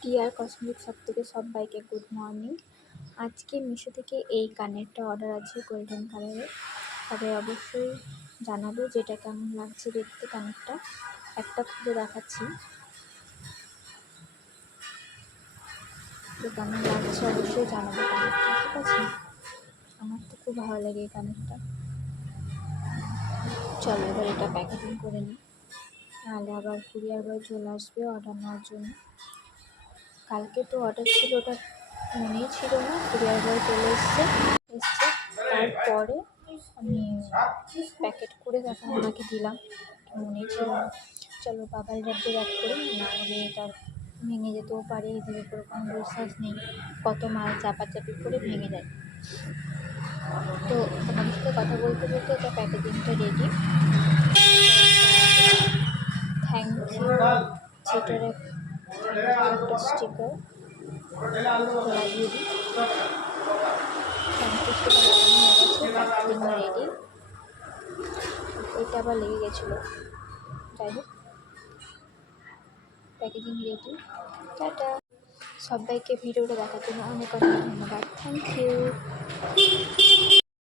টিয়ার cosmetics shop থেকে সবাইকে good morning. আজকে মিশো থেকে এই কানেরটা অর্ডার আছে গোল্ডেন কালারের। তবে অবশ্যই জানাবে যেটা কেমন লাগছে দেখতে। কানেরটা একটা খুলে দেখাচ্ছি, তো কেমন লাগছে অবশ্যই জানাবে কানেরটা, ঠিক আছে? আমার তো খুব ভালো লাগে এই কানেরটা। চলো এবার এটা প্যাকেজিং করে নিই, নাহলে আবার কুরিয়ার বয় চলে আসবে অর্ডার নেওয়ার জন্য। কালকে তো অর্ডার ছিল, ওটা মনেই ছিল না, কুরিয়ার বয় চলে এসছে। তারপরে আমি প্যাকেট করে তারপর ওনাকে দিলাম, মনেই ছিল না। চলো বাবাল র্যাপে র্যাপ করি, না হলে এটা ভেঙে যেতেও পারে, এদের উপর কোনো বিশ্বাস নেই, কত মাল চাপাচাপি করে ভেঙে যায়। তো তোমাদের সাথে কথা বলতে বলতে এটা প্যাকেজিংটা রেডি। থ্যাংক ইউ যেটার একটা স্টিকার লাগিয়ে দিই। থ্যাংক ইউ সেটা লাগানো হয়ে গেছে, প্যাকেজিং রেডি। এটা আবার লেগে গেছিলো, যাই হোক প্যাকেজিং রেডি। টাটা। সবাইকে ভিডিওটা দেখার জন্য অনেক অনেক ধন্যবাদ। Thank you.